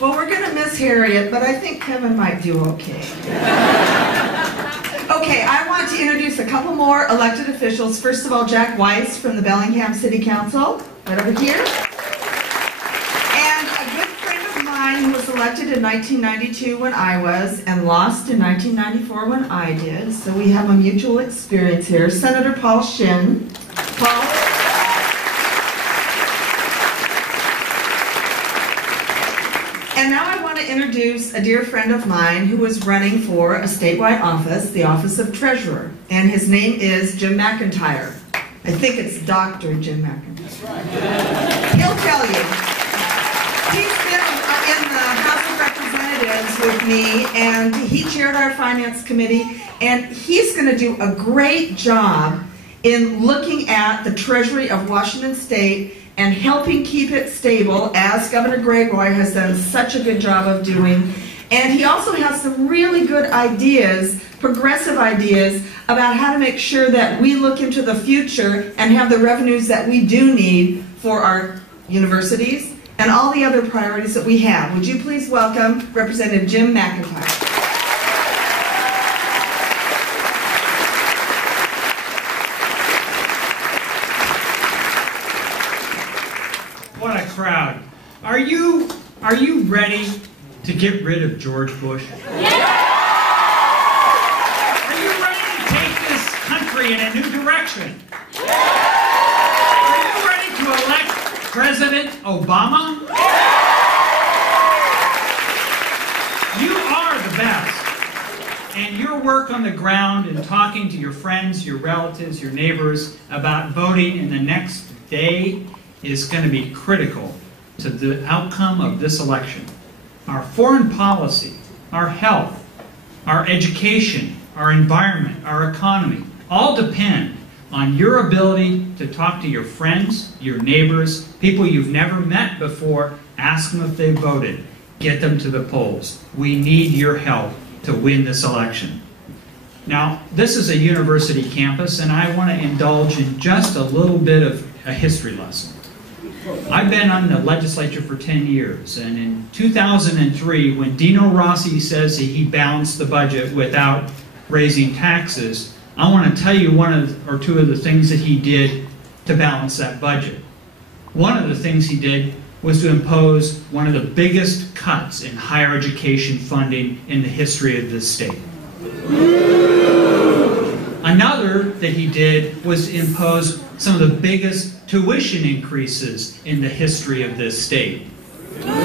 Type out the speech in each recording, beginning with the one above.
Well, we're going to miss Harriet, but I think Kevin might do okay. Okay, I want to introduce a couple more elected officials. First of all, Jack Weiss from the Bellingham City Council, right over here. And a good friend of mine who was elected in 1992 when I was, and lost in 1994 when I did. So we have a mutual experience here. Senator Paul Shin. Paul. And now I want to introduce a dear friend of mine who is running for a statewide office, the office of Treasurer. And his name is Jim McIntire. I think it's Dr. Jim McIntire. That's right. He'll tell you. He's been in the House of Representatives with me, and he chaired our Finance Committee, and he's going to do a great job in looking at the Treasury of Washington State and helping keep it stable, as Governor Gregoire has done such a good job of doing. And he also has some really good ideas, progressive ideas, about how to make sure that we look into the future and have the revenues that we do need for our universities and all the other priorities that we have. Would you please welcome Representative Jim McIntire. What a crowd. Are you ready to get rid of George Bush? Yeah! Are you ready to take this country in a new direction? Yeah! Are you ready to elect President Obama? Yeah! You are the best. And your work on the ground and talking to your friends, your relatives, your neighbors about voting in the next day is going to be critical to the outcome of this election. Our foreign policy, our health, our education, our environment, our economy, all depend on your ability to talk to your friends, your neighbors, people you've never met before, ask them if they voted, get them to the polls. We need your help to win this election. Now, this is a university campus, and I want to indulge in just a little bit of a history lesson. I've been on the legislature for 10 years, and in 2003, when Dino Rossi says he balanced the budget without raising taxes, I want to tell you one or two of the things that he did to balance that budget. One of the things he did was to impose one of the biggest cuts in higher education funding in the history of this state. Another that he did was impose some of the biggest tuition increases in the history of this state. Now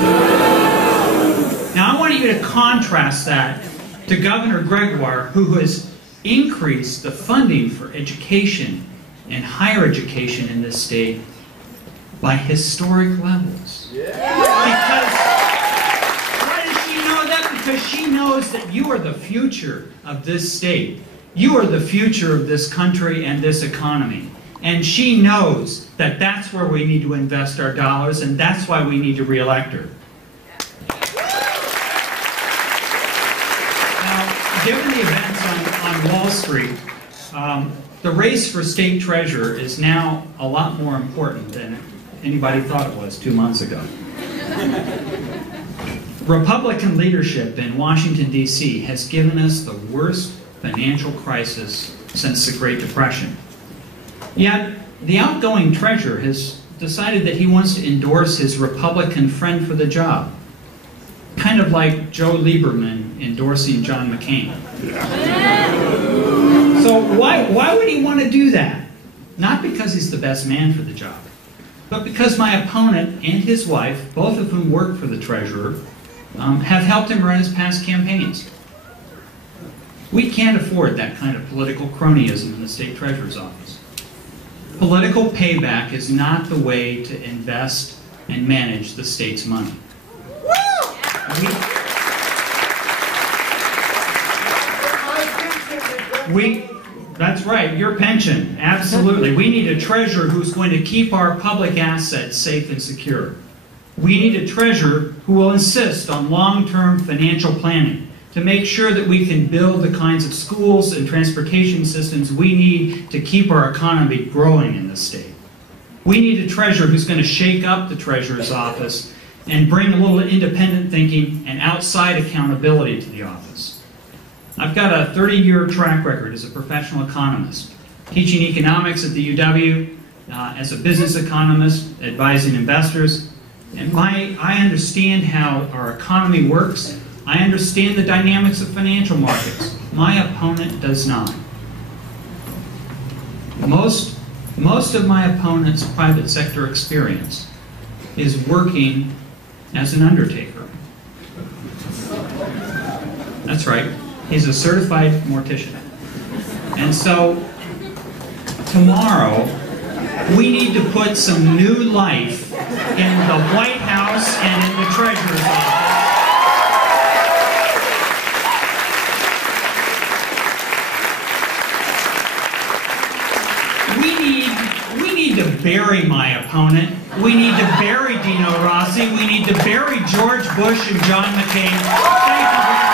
I want you to contrast that to Governor Gregoire, who has increased the funding for education and higher education in this state by historic levels. Because, why does she know that? Because she knows that you are the future of this state. You are the future of this country and this economy. And she knows that that's where we need to invest our dollars, and that's why we need to re-elect her. Now, given the events on Wall Street, the race for state treasurer is now a lot more important than anybody thought it was 2 months ago. Republican leadership in Washington, D.C. has given us the worst financial crisis since the Great Depression. Yet, the outgoing treasurer has decided that he wants to endorse his Republican friend for the job. Kind of like Joe Lieberman endorsing John McCain. So why would he want to do that? Not because he's the best man for the job, but because my opponent and his wife, both of whom work for the treasurer, have helped him run his past campaigns. We can't afford that kind of political cronyism in the state treasurer's office. Political payback is not the way to invest and manage the state's money. That's right, your pension, absolutely. We need a treasurer who's going to keep our public assets safe and secure. We need a treasurer who will insist on long-term financial planning to make sure that we can build the kinds of schools and transportation systems we need to keep our economy growing in the state. We need a treasurer who's going to shake up the treasurer's office and bring a little independent thinking and outside accountability to the office. I've got a 30-year track record as a professional economist, teaching economics at the UW, as a business economist, advising investors, and I understand how our economy works. I understand the dynamics of financial markets. My opponent does not. Most of my opponent's private sector experience is working as an undertaker. That's right. He's a certified mortician. And so, tomorrow, we need to put some new life in the White House and in the Treasurer's office. We need to bury my opponent. We need to bury Dino Rossi. We need to bury George Bush and John McCain. Thank you very much.